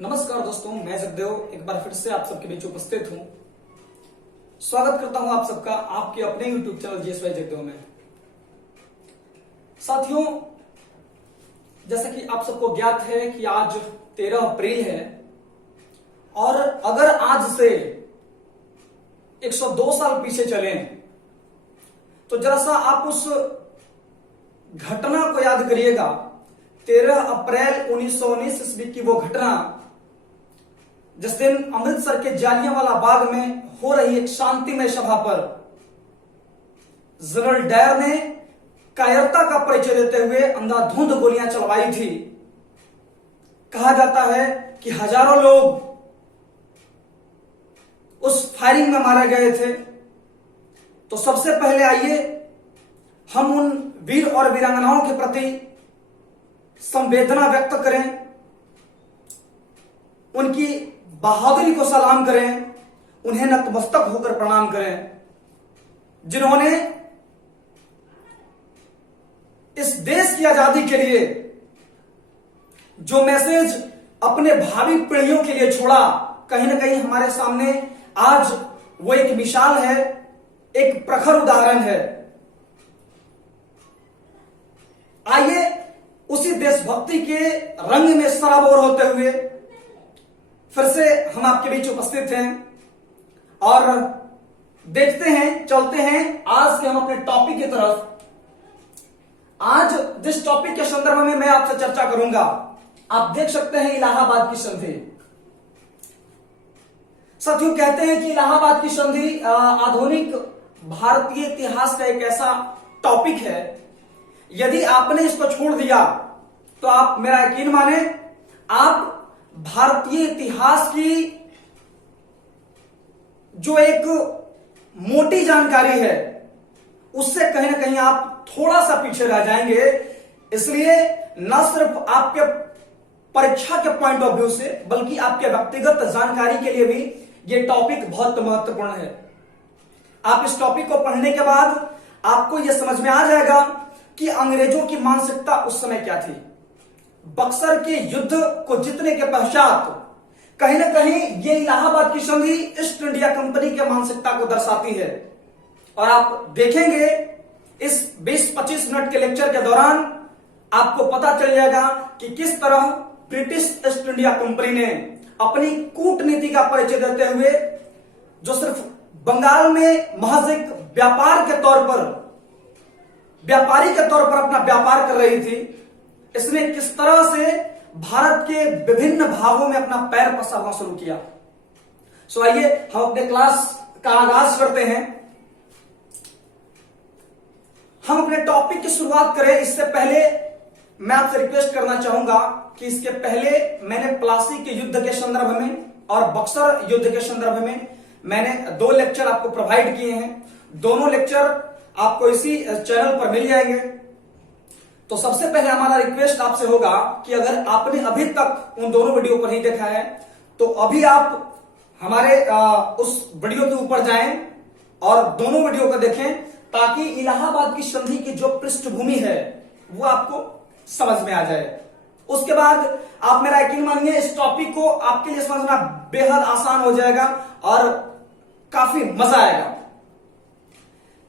नमस्कार दोस्तों, मैं जगदेव एक बार फिर से आप सबके बीच उपस्थित हूं। स्वागत करता हूं आप सबका आपके अपने YouTube चैनल जीएसवाई जगदेव में। साथियों, जैसा कि आप सबको ज्ञात है कि आज 13 अप्रैल है और अगर आज से 102 साल पीछे चलें तो जरा सा आप उस घटना को याद करिएगा। 13 अप्रैल 1919 ईस्वी की वो घटना जिस दिन अमृतसर के जालियांवाला बाग में हो रही एक शांतिमय सभा पर जनरल डायर ने कायरता का परिचय देते हुए अंधाधुंध गोलियां चलवाई थी। कहा जाता है कि हजारों लोग उस फायरिंग में मारे गए थे। तो सबसे पहले आइए हम उन वीर और वीरांगनाओं के प्रति संवेदना व्यक्त करें, उनकी बहादुरी को सलाम करें, उन्हें नतमस्तक होकर प्रणाम करें, जिन्होंने इस देश की आजादी के लिए जो मैसेज अपने भावी पीढ़ियों के लिए छोड़ा, कहीं ना कहीं हमारे सामने आज वो एक मिसाल है, एक प्रखर उदाहरण है। आइए उसी देशभक्ति के रंग में सराबोर होते हुए फिर से हम आपके बीच उपस्थित हैं और देखते हैं, चलते हैं आज के हम अपने टॉपिक की तरफ। आज जिस टॉपिक के संदर्भ में मैं आपसे चर्चा करूंगा, आप देख सकते हैं इलाहाबाद की संधि। साथियों, कहते हैं कि इलाहाबाद की संधि आधुनिक भारतीय इतिहास का एक ऐसा टॉपिक है, यदि आपने इसको छोड़ दिया तो आप मेरा यकीन माने, आप भारतीय इतिहास की जो एक मोटी जानकारी है उससे कहीं ना कहीं आप थोड़ा सा पीछे रह जाएंगे। इसलिए न सिर्फ आपके परीक्षा के पॉइंट ऑफ व्यू से बल्कि आपके व्यक्तिगत जानकारी के लिए भी यह टॉपिक बहुत महत्वपूर्ण है। आप इस टॉपिक को पढ़ने के बाद आपको यह समझ में आ जाएगा कि अंग्रेजों की मानसिकता उस समय क्या थी। बक्सर के युद्ध को जीतने के पश्चात कहीं ना कहीं ये इलाहाबाद की संधि ईस्ट इंडिया कंपनी के मानसिकता को दर्शाती है। और आप देखेंगे इस 20-25 मिनट के लेक्चर के दौरान आपको पता चल जाएगा कि किस तरह ब्रिटिश ईस्ट इंडिया कंपनी ने अपनी कूटनीति का परिचय देते हुए, जो सिर्फ बंगाल में महज एक व्यापारी के तौर पर अपना व्यापार कर रही थी, इसने किस तरह से भारत के विभिन्न भागों में अपना पैर पसारना शुरू किया। सो आइए हम अपने क्लास का आगाज करते हैं। हम अपने टॉपिक की शुरुआत करें इससे पहले मैं आपसे रिक्वेस्ट करना चाहूंगा कि इसके पहले मैंने प्लासी के युद्ध के संदर्भ में और बक्सर युद्ध के संदर्भ में मैंने 2 लेक्चर आपको प्रोवाइड किए हैं। दोनों लेक्चर आपको इसी चैनल पर मिल जाएंगे। तो सबसे पहले हमारा रिक्वेस्ट आपसे होगा कि अगर आपने अभी तक उन दोनों वीडियो को नहीं देखा है तो अभी आप हमारे उस वीडियो के ऊपर जाएं और दोनों वीडियो को देखें, ताकि इलाहाबाद की संधि की जो पृष्ठभूमि है वो आपको समझ में आ जाए। उसके बाद आप मेरा यकीन मानिए, इस टॉपिक को आपके लिए समझना बेहद आसान हो जाएगा और काफी मजा आएगा।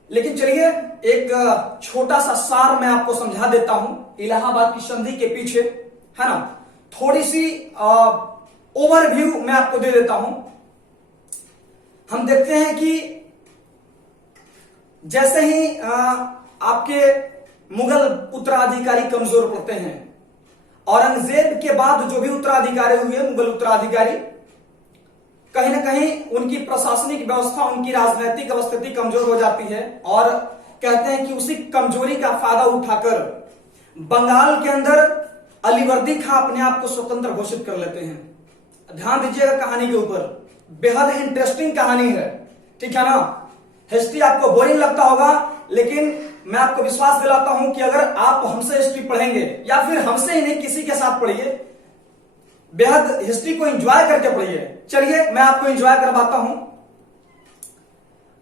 लेकिन चलिए एक छोटा सा सार मैं आपको समझा देता हूं इलाहाबाद की संधि के पीछे, है ना। थोड़ी सी ओवरव्यू मैं आपको दे देता हूं। हम देखते हैं कि जैसे ही आपके मुगल उत्तराधिकारी कमजोर पड़ते हैं, औरंगजेब के बाद जो भी उत्तराधिकारी हुए मुगल उत्तराधिकारी, कहीं ना कहीं उनकी प्रशासनिक व्यवस्था, उनकी राजनीतिक स्थिति कमजोर हो जाती है और कहते हैं कि उसी कमजोरी का फायदा उठाकर बंगाल के अंदर अलीवर्दी खां अपने आप को स्वतंत्र घोषित कर लेते हैं। ध्यान दीजिएगा कहानी के ऊपर, बेहद इंटरेस्टिंग कहानी है, ठीक है ना। हिस्ट्री आपको बोरिंग लगता होगा, लेकिन मैं आपको विश्वास दिलाता हूं कि अगर आप हमसे हिस्ट्री पढ़ेंगे या फिर हमसे ही नहीं किसी के साथ पढ़िए, बेहद हिस्ट्री को एंजॉय करके पढ़िए। चलिए मैं आपको एंजॉय करवाता हूं।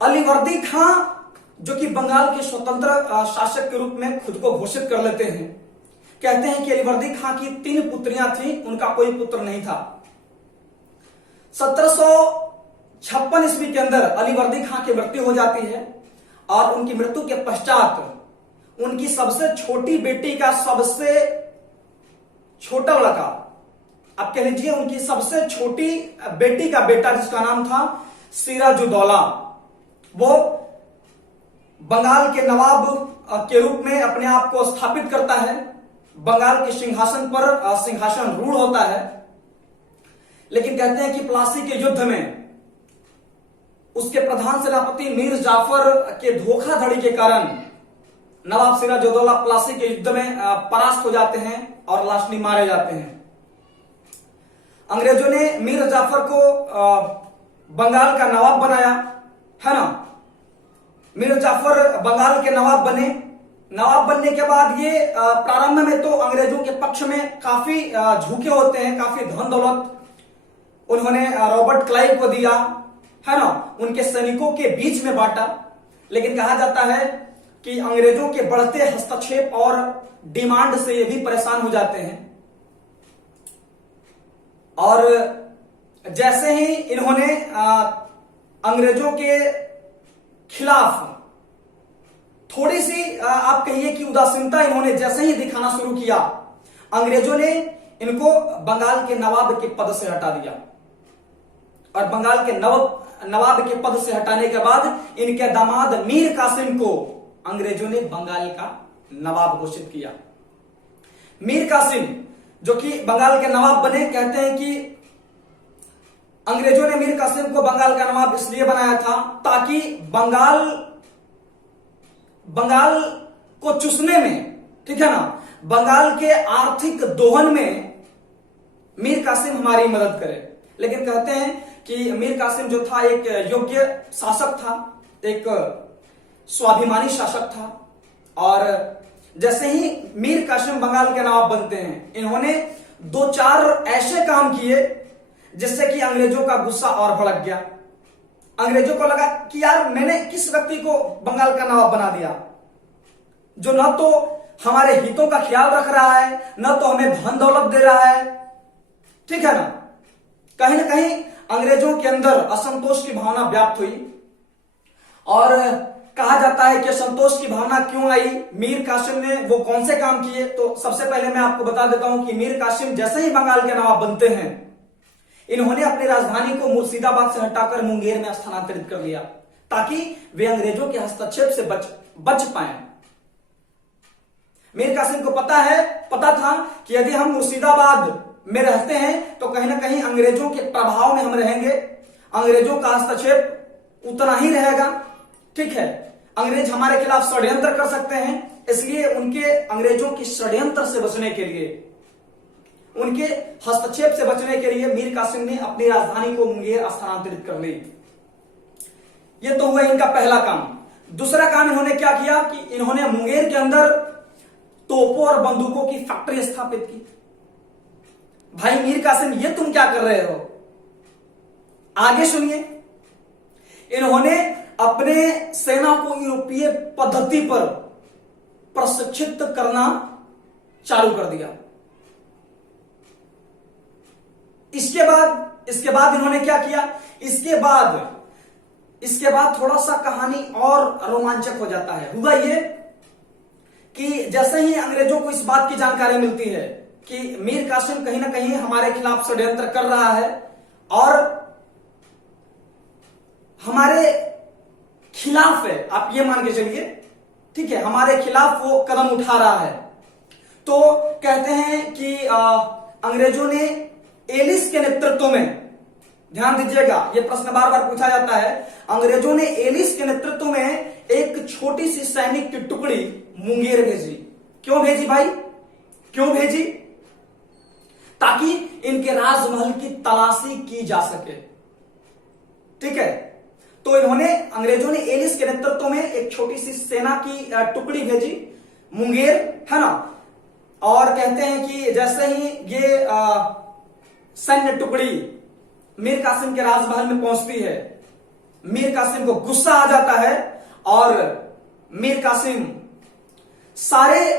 अलीवर्दी खां जो कि बंगाल के स्वतंत्र शासक के रूप में खुद को घोषित कर लेते हैं, कहते हैं कि अलीवर्दी खां की 3 पुत्रियां थी, उनका कोई पुत्र नहीं था। 1756 ईस्वी के अंदर अलीवर्दी खां की मृत्यु हो जाती है और उनकी मृत्यु के पश्चात उनकी सबसे छोटी बेटी का सबसे छोटा लड़का, आप कह लीजिए उनकी सबसे छोटी बेटी का बेटा जिसका नाम था सिराजुद्दौला, वो बंगाल के नवाब के रूप में अपने आप को स्थापित करता है। बंगाल के सिंहासन पर सिंहासन रूढ़ होता है। लेकिन कहते हैं कि प्लासी के युद्ध में उसके प्रधान सेनापति मीर जाफर के धोखाधड़ी के कारण नवाब सिराजुद्दौला प्लासी के युद्ध में परास्त हो जाते हैं और लाशनी मारे जाते हैं। अंग्रेजों ने मीर जाफर को बंगाल का नवाब बनाया, है ना। मीर जाफर बंगाल के नवाब बने। नवाब बनने के बाद ये प्रारंभ में तो अंग्रेजों के पक्ष में काफी झुके होते हैं, काफी धन दौलत उन्होंने रॉबर्ट क्लाइव को दिया, है ना, उनके सैनिकों के बीच में बांटा। लेकिन कहा जाता है कि अंग्रेजों के बढ़ते हस्तक्षेप और डिमांड से ये भी परेशान हो जाते हैं और जैसे ही इन्होंने अंग्रेजों के खिलाफ थोड़ी सी आप कहिए कि उदासीनता इन्होंने जैसे ही दिखाना शुरू किया, अंग्रेजों ने इनको बंगाल के नवाब के पद से हटा दिया और बंगाल के नवाब के पद से हटाने के बाद इनके दामाद मीर कासिम को अंग्रेजों ने बंगाल का नवाब घोषित किया। मीर कासिम जो कि बंगाल के नवाब बने, कहते हैं कि अंग्रेजों ने मीर कासिम को बंगाल का नवाब इसलिए बनाया था ताकि बंगाल को चूसने में, ठीक है ना, बंगाल के आर्थिक दोहन में मीर कासिम हमारी मदद करे। लेकिन कहते हैं कि मीर कासिम जो था एक योग्य शासक था, एक स्वाभिमानी शासक था और जैसे ही मीर कासिम बंगाल के नवाब बनते हैं, इन्होंने 2-4 ऐसे काम किए जिससे कि अंग्रेजों का गुस्सा और भड़क गया। अंग्रेजों को लगा कि यार मैंने किस व्यक्ति को बंगाल का नवाब बना दिया जो न तो हमारे हितों का ख्याल रख रहा है, न तो हमें धन दौलत दे रहा है, ठीक है ना। कहीं ना कहीं अंग्रेजों के अंदर असंतोष की भावना व्याप्त हुई और कहा जाता है कि संतोष की भावना क्यों आई, मीर कासिम ने वो कौन से काम किए। तो सबसे पहले मैं आपको बता देता हूं कि मीर कासिम जैसे ही बंगाल के नवाब बनते हैं, इन्होंने अपनी राजधानी को मुर्शिदाबाद से हटाकर मुंगेर में स्थानांतरित कर लिया ताकि वे अंग्रेजों के हस्तक्षेप से बच पाए। मीर कासिम को पता था कि यदि हम मुर्शिदाबाद में रहते हैं तो कहीं ना कहीं अंग्रेजों के प्रभाव में हम रहेंगे, अंग्रेजों का हस्तक्षेप उतना ही रहेगा, ठीक है। अंग्रेज हमारे खिलाफ षड्यंत्र कर सकते हैं, इसलिए उनके अंग्रेजों की षड्यंत्र से बचने के लिए, उनके हस्तक्षेप से बचने के लिए मीर कासिम ने अपनी राजधानी को मुंगेर स्थानांतरित कर ली। यह तो हुआ इनका पहला काम। दूसरा काम इन्होंने क्या किया कि इन्होंने मुंगेर के अंदर तोपों और बंदूकों की फैक्ट्री स्थापित की। भाई मीर कासिम, ये तुम क्या कर रहे हो? आगे सुनिए। इन्होंने अपने सेना को यूरोपीय पद्धति पर प्रशिक्षित करना चालू कर दिया। इसके बाद इन्होंने क्या किया? इसके बाद थोड़ा सा कहानी और रोमांचक हो जाता है। हुआ ये कि जैसे ही अंग्रेजों को इस बात की जानकारी मिलती है कि मीर कासिम कहीं ना कहीं हमारे खिलाफ षड्यंत्र कर रहा है और हमारे खिलाफ है, आप ये मान के चलिए, ठीक है, हमारे खिलाफ वो कदम उठा रहा है, तो कहते हैं कि अंग्रेजों ने एलिस के नेतृत्व में, ध्यान दीजिएगा ये प्रश्न बार बार पूछा जाता है, अंग्रेजों ने एलिस के नेतृत्व में एक छोटी सी सैनिक की टुकड़ी मुंगेर भेजी। क्यों भेजी भाई? क्यों भेजी? ताकि इनके राजमहल की तलाशी की जा सके, ठीक है। तो अंग्रेजों ने एलिस के नेतृत्व में एक छोटी सी सेना की टुकड़ी भेजी मुंगेर, है ना। और कहते हैं कि जैसे ही ये सैन्य टुकड़ी मीर कासिम के राजमहल में पहुंचती है, मीर कासिम को गुस्सा आ जाता है और मीर कासिम सारे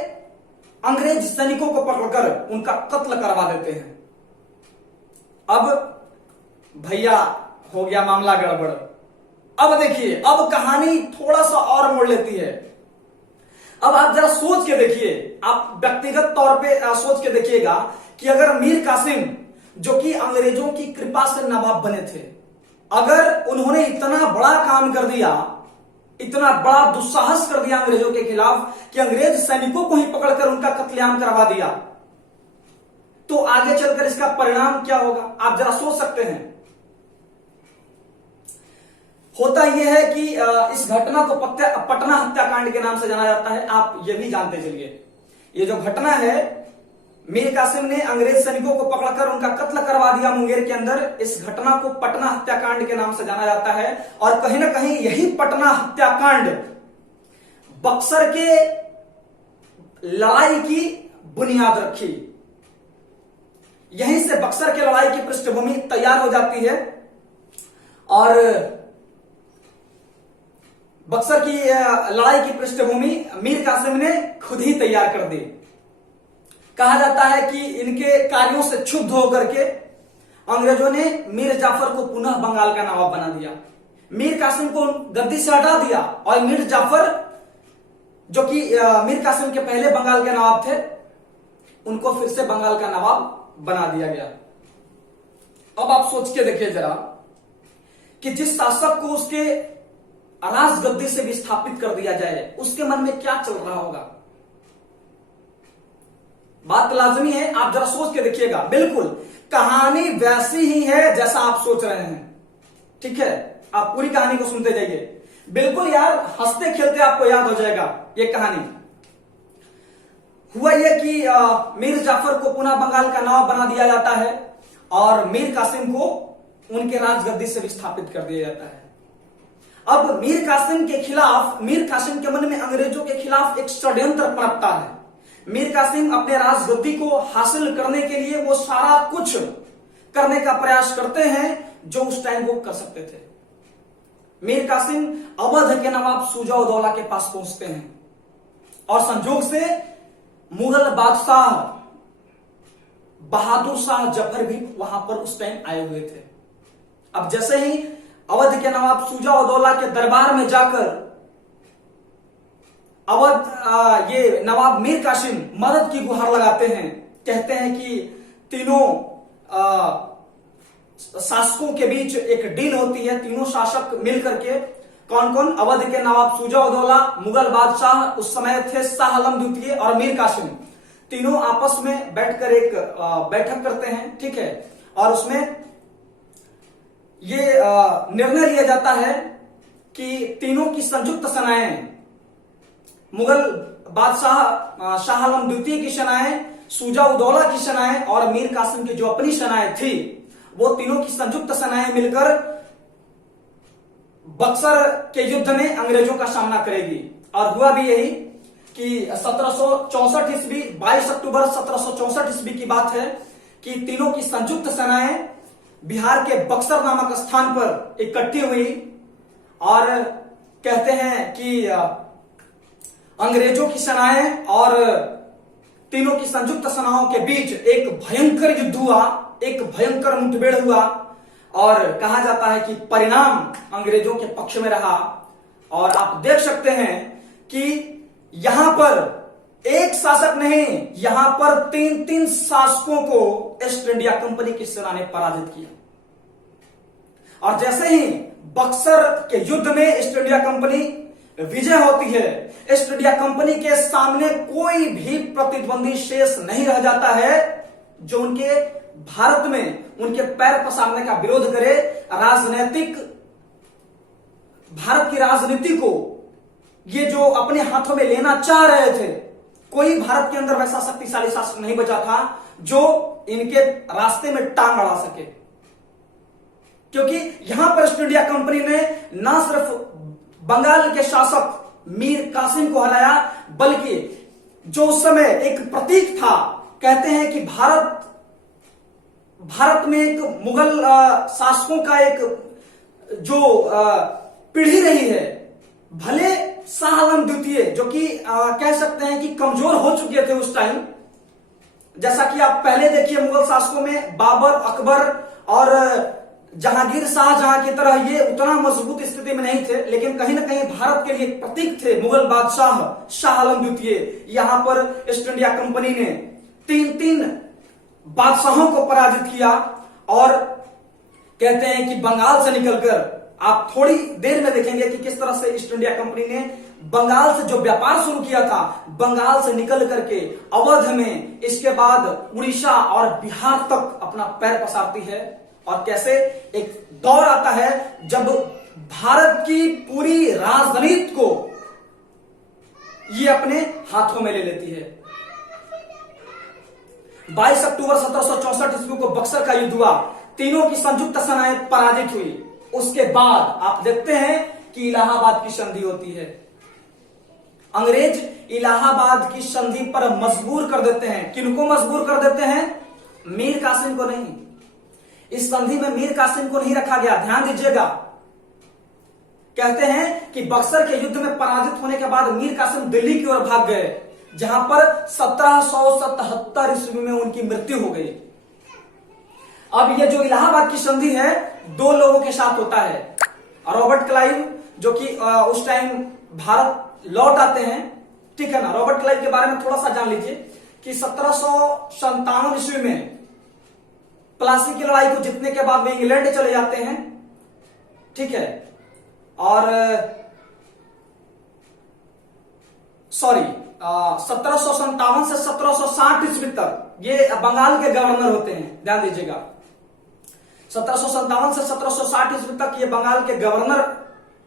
अंग्रेज सैनिकों को पकड़कर उनका कत्ल करवा देते हैं। अब भैया हो गया मामला गड़बड़। अब देखिए, अब कहानी थोड़ा सा और मोड़ लेती है। अब आप जरा सोच के देखिए, आप व्यक्तिगत तौर पे सोच के देखिएगा कि अगर मीर कासिम, जो कि अंग्रेजों की कृपा से नवाब बने थे, अगर उन्होंने इतना बड़ा काम कर दिया, इतना बड़ा दुस्साहस कर दिया अंग्रेजों के खिलाफ कि अंग्रेज सैनिकों को ही पकड़कर उनका कत्लेआम करवा दिया, तो आगे चलकर इसका परिणाम क्या होगा आप जरा सोच सकते हैं। होता यह है कि इस घटना को पटना हत्याकांड के नाम से जाना जाता है। आप ये भी जानते चलिए, ये जो घटना है, मीर कासिम ने अंग्रेज सैनिकों को पकड़कर उनका कत्ल करवा दिया मुंगेर के अंदर, इस घटना को पटना हत्याकांड के नाम से जाना जाता है। और कहीं ना कहीं यही पटना हत्याकांड बक्सर के लड़ाई की बुनियाद रखी। यहीं से बक्सर के लड़ाई की पृष्ठभूमि तैयार हो जाती है और बक्सर की लड़ाई की पृष्ठभूमि मीर कासिम ने खुद ही तैयार कर दी। कहा जाता है कि इनके कार्यों से क्षुब्ध होकर के अंग्रेजों ने मीर जाफर को पुनः बंगाल का नवाब बना दिया। मीर कासिम को गद्दी से हटा दिया और मीर जाफर, जो कि मीर कासिम के पहले बंगाल के नवाब थे, उनको फिर से बंगाल का नवाब बना दिया गया। अब आप सोच के देखिए जरा कि जिस शासक को उसके राजगद्दी से विस्थापित कर दिया जाए, उसके मन में क्या चल रहा होगा। बात लाजमी है, आप जरा सोच के देखिएगा। बिल्कुल कहानी वैसी ही है जैसा आप सोच रहे हैं, ठीक है। आप पूरी कहानी को सुनते जाइए, बिल्कुल यार हंसते खेलते आपको याद हो जाएगा ये कहानी। हुआ यह कि मीर जाफर को पुनः बंगाल का नवाब बना दिया जाता है और मीर कासिम को उनके राजगद्दी से विस्थापित कर दिया जाता है। अब मीर कासिम के खिलाफ, मीर कासिम के मन में अंग्रेजों के खिलाफ एक षड्यंत्र पनपता है। मीर कासिम अपने राजगद्दी को हासिल करने के लिए वो सारा कुछ करने का प्रयास करते हैं जो उस टाइम वो कर सकते थे। मीर कासिम अवध के नवाब शुजा उदौला के पास पहुंचते हैं और संजोग से मुगल बादशाह बहादुर शाह जफर भी वहां पर उस टाइम आए हुए थे। अब जैसे ही अवध के नवाब शुजा उदौला के दरबार में जाकर ये नवाब मीर कासिम मदद की गुहार लगाते हैं, कहते हैं कि तीनों शासकों के बीच एक डील होती है, तीनों शासक मिलकर के, कौन कौन, अवध के नवाब शुजा उदौला, मुगल बादशाह उस समय थे शाह आलम द्वितीय और मीर कासिम, तीनों आपस में बैठकर एक बैठक करते हैं, ठीक है। और उसमें ये निर्णय लिया जाता है कि तीनों की संयुक्त सेनाएं, मुगल बादशाह शाह आलम द्वितीय की सेनाएं, शुजा उदौला की सेनाएं और मीर कासिम की जो अपनी सेनाएं थी, वो तीनों की संयुक्त सेनाएं मिलकर बक्सर के युद्ध में अंग्रेजों का सामना करेगी। और हुआ भी यही कि 1764 ईस्वी, 22 अक्टूबर 1764 ईस्वी की बात है कि तीनों की संयुक्त सेनाएं बिहार के बक्सर नामक स्थान पर इकट्ठी हुई और कहते हैं कि अंग्रेजों की सेनाएं और तीनों की संयुक्त सेनाओं के बीच एक भयंकर युद्ध हुआ, एक भयंकर मुठभेड़ हुआ और कहा जाता है कि परिणाम अंग्रेजों के पक्ष में रहा। और आप देख सकते हैं कि यहां पर एक शासक नहीं, यहां पर तीन तीन शासकों को ईस्ट इंडिया कंपनी की सेना ने पराजित किया। और जैसे ही बक्सर के युद्ध में ईस्ट इंडिया कंपनी विजय होती है, ईस्ट इंडिया कंपनी के सामने कोई भी प्रतिद्वंदी शेष नहीं रह जाता है जो उनके भारत में उनके पैर पसारने का विरोध करे। राजनीतिक, भारत की राजनीति को ये जो अपने हाथों में लेना चाह रहे थे, कोई भारत के अंदर वैसा शक्तिशाली शासक नहीं बचा था जो इनके रास्ते में टांग अड़ा सके। क्योंकि यहां पर ईस्ट इंडिया कंपनी ने न सिर्फ बंगाल के शासक मीर कासिम को हराया, बल्कि जो उस समय एक प्रतीक था, कहते हैं कि भारत में एक मुगल शासकों का एक जो पीढ़ी रही है, भले शाह आलम द्वितीय जो कि कह सकते हैं कि कमजोर हो चुके थे उस टाइम, जैसा कि आप पहले देखिए मुगल शासकों में बाबर, अकबर और जहांगीर शाहजहां की तरह ये उतना मजबूत स्थिति में नहीं थे, लेकिन कहीं ना कहीं भारत के लिए प्रतीक थे मुगल बादशाह शाह आलम द्वितीय। यहां पर ईस्ट इंडिया कंपनी ने तीन बादशाहों को पराजित किया और कहते हैं कि बंगाल से निकलकर, आप थोड़ी देर में देखेंगे कि किस तरह से ईस्ट इंडिया कंपनी ने बंगाल से जो व्यापार शुरू किया था, बंगाल से निकल करके अवध में, इसके बाद उड़ीसा और बिहार तक अपना पैर पसारती है। और कैसे एक दौर आता है जब भारत की पूरी राजनीति को ये अपने हाथों में ले लेती है। 22 अक्टूबर 1764 ईस्वी को बक्सर का युद्ध हुआ, तीनों की संयुक्त सेनाएं पराजित हुई। उसके बाद आप देखते हैं कि इलाहाबाद की संधि होती है। अंग्रेज इलाहाबाद की संधि पर मजबूर कर देते हैं। किनको मजबूर कर देते हैं? मीर कासिम को नहीं। इस संधि में मीर कासिम को नहीं रखा गया, ध्यान दीजिएगा। कहते हैं कि बक्सर के युद्ध में पराजित होने के बाद मीर कासिम दिल्ली की ओर भाग गए, जहां पर 1777 ईस्वी में उनकी मृत्यु हो गई। अब ये जो इलाहाबाद की संधि है, दो लोगों के साथ होता है। रॉबर्ट क्लाइव, जो कि उस टाइम भारत लौट आते हैं, ठीक है ना। रॉबर्ट क्लाइव के बारे में थोड़ा सा जान लीजिए कि 1757 ईस्वी में प्लासी की लड़ाई को जीतने के बाद वे इंग्लैंड चले जाते हैं, ठीक है। और 1757 से 1760 ईस्वी तक ये बंगाल के गवर्नर होते हैं, ध्यान दीजिएगा। 1757 से 1760 ईस्वी तक ये बंगाल के गवर्नर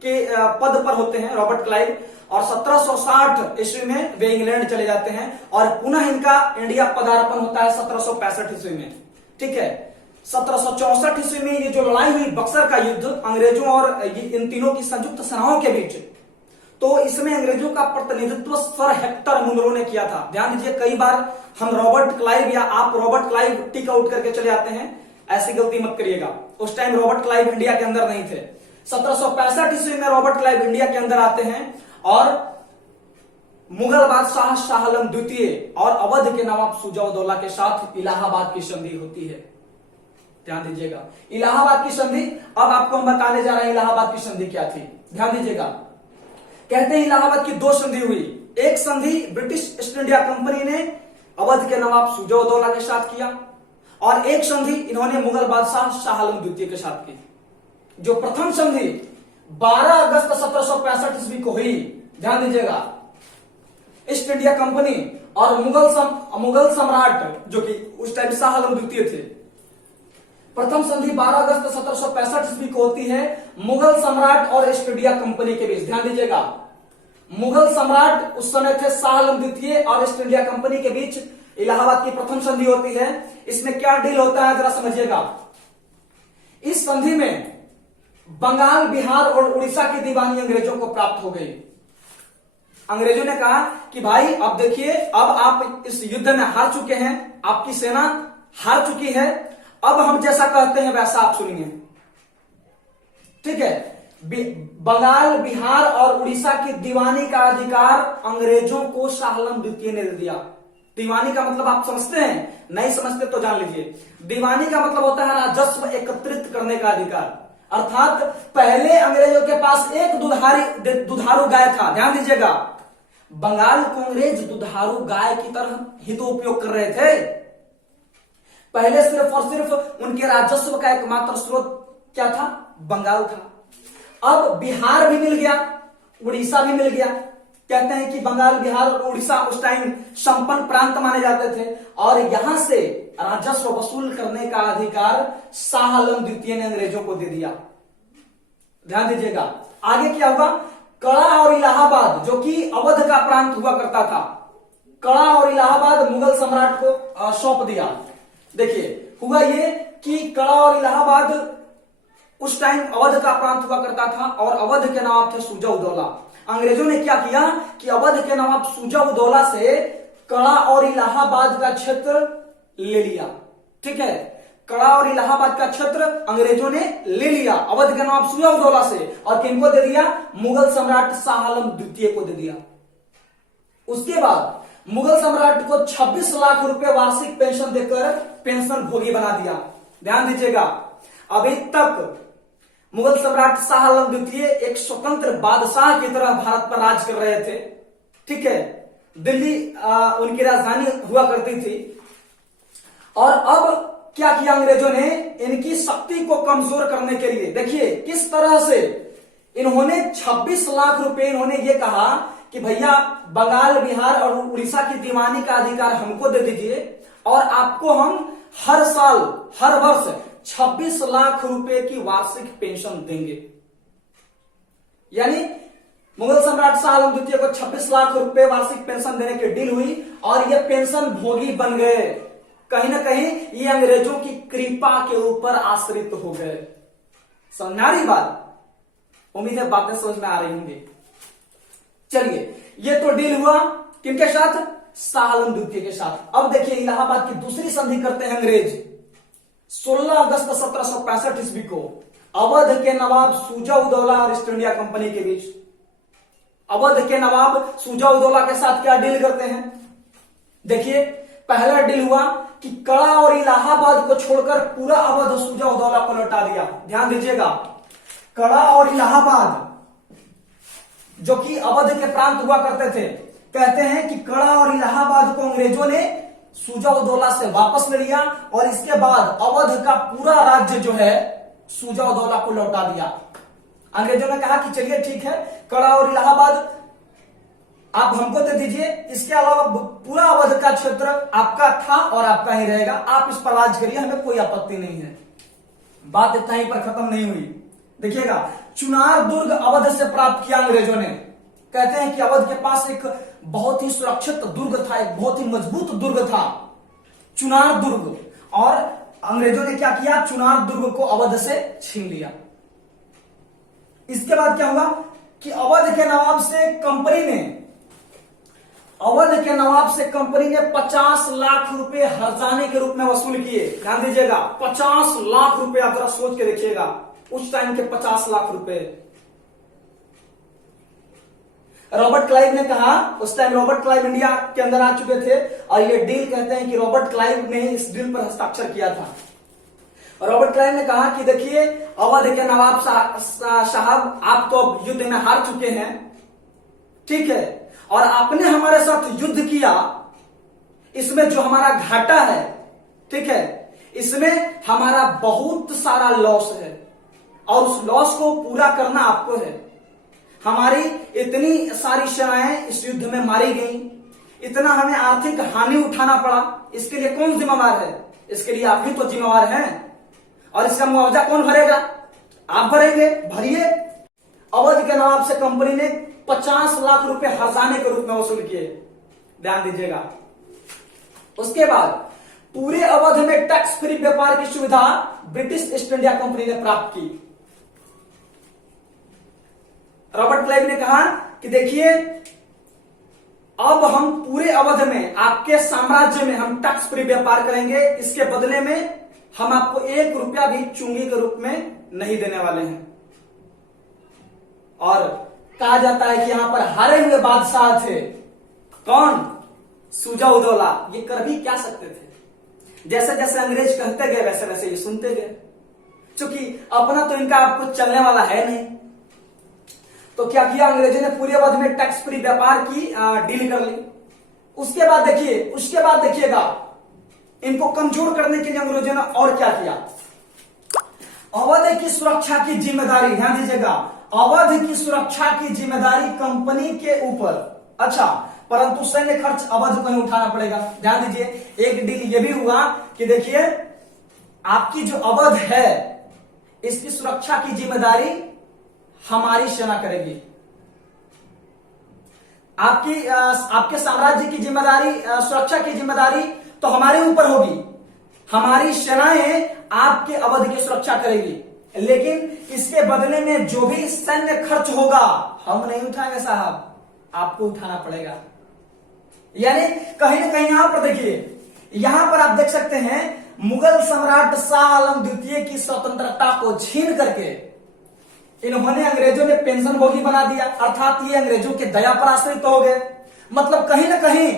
के पद पर होते हैं रॉबर्ट क्लाइव। और 1760 ईस्वी में वे इंग्लैंड चले जाते हैं और पुनः इनका इंडिया पदार्पण होता है 1765 ईस्वी में, ठीक है। 1764 ईस्वी में ये जो लड़ाई हुई बक्सर का युद्ध अंग्रेजों और इन तीनों की संयुक्त सेनाओं के बीच, तो इसमें अंग्रेजों का प्रतिनिधित्व सर हेक्टर मुनरो ने किया था। ध्यान दीजिए, कई बार हम रॉबर्ट क्लाइव या आप रॉबर्ट क्लाइव टिक आउट करके चले आते हैं, ऐसी गलती मत करिएगा। उस टाइम रॉबर्ट क्लाइव इंडिया के अंदर नहीं थे। 1765 ईस्वी में रॉबर्ट क्लाइव इंडिया के अंदर आते हैं और मुगल बादशाह शाह आलम द्वितीय और अवध के नवाब शुजा-उद-दौला के साथ इलाहाबाद की संधि होती है। ध्यान दीजिएगा, इलाहाबाद की संधि। अब आपको हम बताने जा रहे हैं इलाहाबाद की संधि क्या थी, ध्यान दीजिएगा। कहते हैं इलाहाबाद की दो संधि हुई। एक संधि ब्रिटिश ईस्ट इंडिया कंपनी ने अवध के नवाब शुजा-उद-दौला के साथ किया और एक संधि इन्होंने मुगल बादशाह शाह आलम द्वितीय के साथ की। जो प्रथम संधि 12 अगस्त 1765 ईस्वी को हुई, ध्यान दीजिएगा, ईस्ट इंडिया कंपनी और मुगल सम्राट जो कि उस टाइम शाह आलम द्वितीय थे। प्रथम संधि 12 अगस्त 1765 ईस्वी को होती है मुगल सम्राट और ईस्ट इंडिया कंपनी के बीच। ध्यान दीजिएगा, मुगल सम्राट उस समय थे शाह आलम द्वितीय और ईस्ट इंडिया कंपनी के बीच इलाहाबाद की प्रथम संधि होती है। इसमें क्या डील होता है जरा समझिएगा। इस संधि में बंगाल, बिहार और उड़ीसा की दीवानी अंग्रेजों को प्राप्त हो गई। अंग्रेजों ने कहा कि भाई अब देखिए, अब आप इस युद्ध में हार चुके हैं, आपकी सेना हार चुकी है, अब हम जैसा कहते हैं वैसा आप सुनिए, ठीक है। बंगाल, बिहार और उड़ीसा की दीवानी का अधिकार अंग्रेजों को शाह आलम द्वितीय ने दे दिया। दीवानी का मतलब आप समझते हैं? नहीं समझते तो जान लीजिए। दीवानी का मतलब होता है राजस्व एकत्रित करने का अधिकार। अर्थात पहले अंग्रेजों के पास एक दुधारू गाय था। ध्यान दीजिएगा, बंगाल को अंग्रेज दुधारू गाय की तरह ही तो उपयोग कर रहे थे। पहले सिर्फ और सिर्फ उनके राजस्व का एकमात्र स्रोत क्या था? बंगाल था। अब बिहार भी मिल गया, उड़ीसा भी मिल गया। कहते हैं कि बंगाल, बिहार और उड़ीसा उस टाइम संपन्न प्रांत माने जाते थे और यहां से राजस्व वसूल करने का अधिकार शाह आलम द्वितीय ने अंग्रेजों को दे दिया। ध्यान दीजिएगा, आगे क्या हुआ? कड़ा और इलाहाबाद, जो कि अवध का प्रांत हुआ करता था, कड़ा और इलाहाबाद मुगल सम्राट को सौंप दिया। देखिए, हुआ ये कि कड़ा और इलाहाबाद उस टाइम अवध का प्रांत हुआ करता था और अवध के नवाब थे शुजा-उद-दौला। अंग्रेजों ने क्या किया कि अवध के नवाब शुजा-उद-दौला से कड़ा और इलाहाबाद का क्षेत्र ले लिया, ठीक है। कड़ा और इलाहाबाद का क्षेत्र अंग्रेजों ने ले लिया अवध के नवाब शुजा-उद-दौला से, और किनको दे दिया? मुगल सम्राट शाह आलम द्वितीय को दे दिया। उसके बाद मुगल सम्राट को 26 लाख रुपए वार्षिक पेंशन देकर पेंशन भोगी बना दिया। ध्यान दीजिएगा, अभी तक मुगल सम्राट शाह आलम द्वितीय एक स्वतंत्र बादशाह की तरह भारत पर राज कर रहे थे। ठीक है, दिल्ली उनकी राजधानी हुआ करती थी। और अब क्या किया अंग्रेजों ने, इनकी शक्ति को कमजोर करने के लिए देखिए किस तरह से इन्होंने 26 लाख रुपए इन्होंने ये कहा कि भैया बंगाल, बिहार और उड़ीसा की दीवानी का अधिकार हमको दे दीजिए और आपको हम हर साल, हर वर्ष 26 लाख रुपए की वार्षिक पेंशन देंगे। यानी मुगल सम्राट शाह आलम द्वितीय को 26 लाख रुपए वार्षिक पेंशन देने की डील हुई और ये पेंशन भोगी बन गए। कहीं ना कहीं ये अंग्रेजों की कृपा के ऊपर आश्रित हो गए। समझारी बात, उम्मीद है बातें समझ में आ रही होंगी। चलिए, ये तो डील हुआ किनके साथ, शाह आलम द्वितीय के साथ। अब देखिए इलाहाबाद की दूसरी संधि करते हैं अंग्रेज। 16 अगस्त 1765 ईस्वी को अवध के नवाब शुजा-उद-दौला और ईस्ट इंडिया कंपनी के बीच, अवध के नवाब शुजा-उद-दौला के साथ क्या डील करते हैं। देखिए पहला डील हुआ कि कड़ा और इलाहाबाद को छोड़कर पूरा अवध शुजा-उद-दौला को लौटा दिया। ध्यान दीजिएगा, कड़ा और इलाहाबाद जो कि अवध के प्रांत हुआ करते थे, कहते हैं कि कड़ा और इलाहाबाद को अंग्रेजों ने शुजा-उद-दौला से वापस ले लिया और इसके बाद अवध का पूरा राज्य जो है शुजा-उद-दौला को लौटा दिया। अंग्रेजों ने कहा कि चलिए ठीक है, कड़ा और इलाहाबाद आप हमको दे दीजिए, इसके अलावा पूरा अवध का क्षेत्र आपका था और आपका ही रहेगा, आप इस पर राज करिए, हमें कोई आपत्ति नहीं है। बात इतना ही पर खत्म नहीं हुई। देखिएगा, चुनार दुर्ग अवध से प्राप्त किया अंग्रेजों ने। कहते हैं कि अवध के पास एक बहुत ही सुरक्षित दुर्ग था, एक बहुत ही मजबूत दुर्ग था, चुनार दुर्ग। और अंग्रेजों ने क्या किया, चुनार दुर्ग को अवध से छीन लिया। इसके बाद क्या हुआ कि अवध के नवाब से कंपनी ने 50 लाख रुपए हर्जाने के रूप में वसूल किए। ध्यान दीजिएगा, 50 लाख रुपए, आप जरा सोच के देखिएगा उस टाइम के 50 लाख रुपए। रॉबर्ट क्लाइव ने कहा, उस टाइम रॉबर्ट क्लाइव इंडिया के अंदर आ चुके थे और ये डील कहते हैं कि रॉबर्ट क्लाइव ने इस डील पर हस्ताक्षर किया था। रॉबर्ट क्लाइव ने कहा कि देखिए अवध के नवाब साहब, आप तो अब युद्ध में हार चुके हैं, ठीक है, और आपने हमारे साथ युद्ध किया, इसमें जो हमारा घाटा है, ठीक है, इसमें हमारा बहुत सारा लॉस है और उस लॉस को पूरा करना आपको है। हमारी इतनी सारी सेनाएं इस युद्ध में मारी गई, इतना हमें आर्थिक हानि उठाना पड़ा, इसके लिए कौन जिम्मेवार है? इसके लिए आप ही तो जिम्मेवार हैं। और इसका मुआवजा कौन भरेगा? आप भरेंगे, भरिए। अवध के नवाब से कंपनी ने 50 लाख रुपए हर्जाने के रूप में वसूल किए। ध्यान दीजिएगा। उसके बाद पूरे अवध में टैक्स फ्री व्यापार की सुविधा ब्रिटिश ईस्ट इंडिया कंपनी ने प्राप्त की। रॉबर्ट क्लाइव ने कहा कि देखिए अब हम पूरे अवध में, आपके साम्राज्य में हम टैक्स फ्री व्यापार करेंगे, इसके बदले में हम आपको 1 रुपया भी चुंगी के रूप में नहीं देने वाले हैं। और कहा जाता है कि यहां पर हारे हुए बादशाह थे कौन? शुजा-उद-दौला। ये कर भी क्या सकते थे? जैसे जैसे अंग्रेज कहते गए वैसे वैसे ये सुनते गए, क्योंकि अपना तो इनका आपको चलने वाला है नहीं। तो क्या किया अंग्रेजों ने? पूरे अवध में टैक्स फ्री व्यापार की डील कर ली। उसके बाद देखिएगा इनको कमजोर करने के लिए अंग्रेजों ने और क्या किया? अवध की सुरक्षा की जिम्मेदारी, ध्यान दीजिएगा, अवध की सुरक्षा की जिम्मेदारी कंपनी के ऊपर। अच्छा, परंतु सैन्य खर्च अवध को ही उठाना पड़ेगा। ध्यान दीजिए, एक डील यह भी हुआ कि देखिए आपकी जो अवध है इसकी सुरक्षा की जिम्मेदारी हमारी सेना करेगी। आपके साम्राज्य की जिम्मेदारी, सुरक्षा की जिम्मेदारी तो हमारे ऊपर होगी। हमारी सेनाएं आपके अवध की सुरक्षा करेगी, लेकिन इसके बदले में जो भी सैन्य खर्च होगा हम नहीं उठाएंगे साहब, आपको उठाना पड़ेगा। यानी कहीं ना कहीं यहां पर देखिए, यहां पर आप देख सकते हैं मुगल सम्राट शाह आलम द्वितीय की स्वतंत्रता को छीन करके इन्होंने, अंग्रेजों ने पेंशन भोगी बना दिया, अर्थात ये अंग्रेजों के दया पर आश्रित हो गए। मतलब कहीं ना कहीं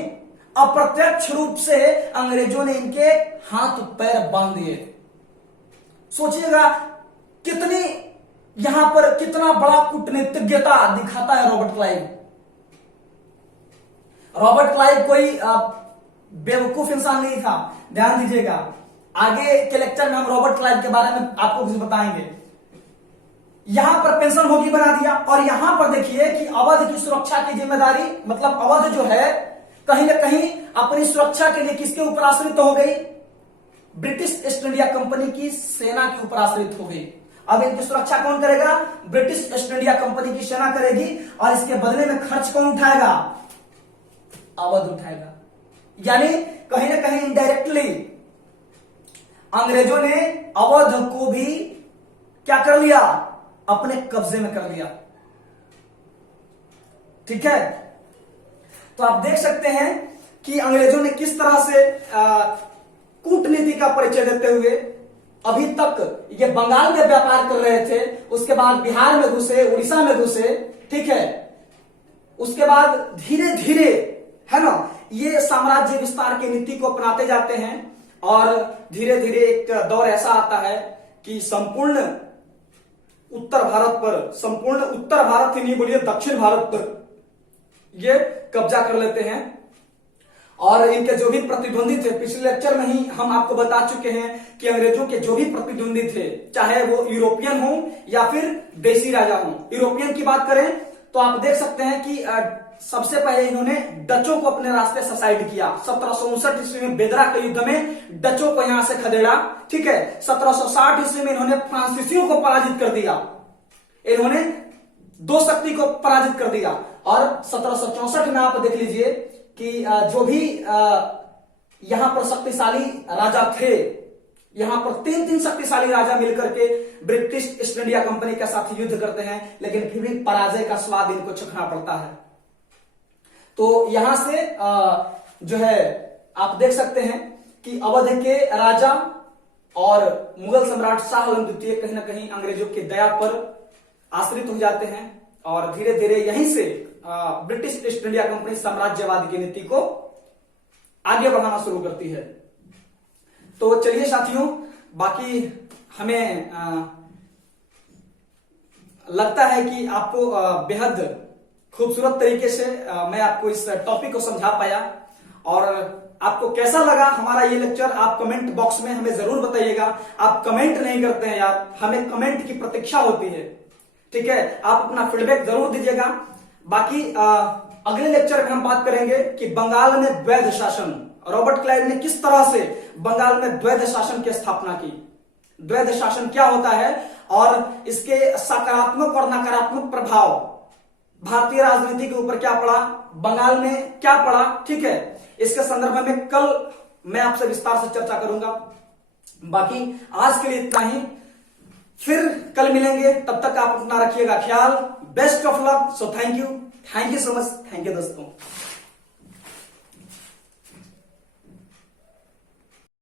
अप्रत्यक्ष रूप से अंग्रेजों ने इनके हाथ पैर बांध दिए। सोचिएगा कितनी यहां पर कितना बड़ा कूटनीतिज्ञता दिखाता है रॉबर्ट क्लाइव। रॉबर्ट क्लाइव कोई बेवकूफ इंसान नहीं था, ध्यान दीजिएगा। आगे के लेक्चर में हम रॉबर्ट क्लाइव के बारे में आपको कुछ बताएंगे। यहां पर पेंशन भोगी बना दिया, और यहां पर देखिए कि अवध की सुरक्षा की जिम्मेदारी, मतलब अवध जो है कहीं ना कहीं अपनी सुरक्षा के लिए किसके ऊपर आश्रित हो गई? ब्रिटिश ईस्ट इंडिया कंपनी की सेना के ऊपर आश्रित हो गई। अब इनकी सुरक्षा कौन करेगा? ब्रिटिश ईस्ट इंडिया कंपनी की सेना करेगी, और इसके बदले में खर्च कौन उठाएगा? अवध उठाएगा। यानी कहीं ना कहीं इनडायरेक्टली अंग्रेजों ने अवध को भी क्या कर लिया? अपने कब्जे में कर लिया। ठीक है, तो आप देख सकते हैं कि अंग्रेजों ने किस तरह से कूटनीति का परिचय देते हुए अभी तक ये बंगाल में व्यापार कर रहे थे, उसके बाद बिहार में घुसे, उड़ीसा में घुसे, ठीक है, उसके बाद धीरे धीरे, है ना, ये साम्राज्य विस्तार की नीति को अपनाते जाते हैं, और धीरे धीरे एक दौर ऐसा आता है कि संपूर्ण उत्तर भारत पर, संपूर्ण उत्तर भारत ही नहीं बोलिए दक्षिण भारत पर ये कब्जा कर लेते हैं। और इनके जो भी प्रतिद्वंदी थे, पिछले लेक्चर में ही हम आपको बता चुके हैं कि अंग्रेजों के जो भी प्रतिद्वंदी थे, चाहे वो यूरोपियन हो या फिर देसी राजा हो। यूरोपियन की बात करें तो आप देख सकते हैं कि सबसे पहले इन्होंने डचों को अपने रास्ते से साइड किया। 1759 ईस्वी में बेदरा के युद्ध में डचों को यहां से खदेड़ा। ठीक है, 1760 ईस्वी में इन्होंने फ्रांसीसियों को पराजित कर दिया। इन्होंने दो शक्ति को पराजित कर दिया। और 1764 में आप देख लीजिए कि जो भी यहां पर शक्तिशाली राजा थे, यहां पर तीन शक्तिशाली राजा मिलकर के ब्रिटिश ईस्ट इंडिया कंपनी के साथ युद्ध करते हैं, लेकिन फिर भी पराजय का स्वाद इनको चखना पड़ता है। तो यहां से जो है आप देख सकते हैं कि अवध के राजा और मुगल सम्राट शाह आलम द्वितीय कहीं ना कहीं अंग्रेजों की दया पर आश्रित हो जाते हैं, और धीरे धीरे यहीं से ब्रिटिश ईस्ट इंडिया कंपनी साम्राज्यवाद की नीति को आगे बढ़ाना शुरू करती है। तो चलिए साथियों, बाकी हमें लगता है कि आपको बेहद खूबसूरत तरीके से मैं आपको इस टॉपिक को समझा पाया। और आपको कैसा लगा हमारा ये लेक्चर, आप कमेंट बॉक्स में हमें जरूर बताइएगा। आप कमेंट नहीं करते हैं यार, हमें कमेंट की प्रतीक्षा होती है। ठीक है, आप अपना फीडबैक जरूर दीजिएगा। बाकी अगले लेक्चर में हम बात करेंगे कि बंगाल में द्वैध शासन, रॉबर्ट क्लाइव ने किस तरह से बंगाल में द्वैध शासन की स्थापना की, द्वैध शासन क्या होता है और इसके सकारात्मक और नकारात्मक प्रभाव भारतीय राजनीति के ऊपर क्या पड़ा, बंगाल में क्या पड़ा। ठीक है, इसके संदर्भ में कल मैं आपसे विस्तार से चर्चा करूंगा। बाकी आज के लिए इतना ही, फिर कल मिलेंगे। तब तक आप अपना रखिएगा ख्याल। Best of luck. So thank you so much. Thank you दोस्तों।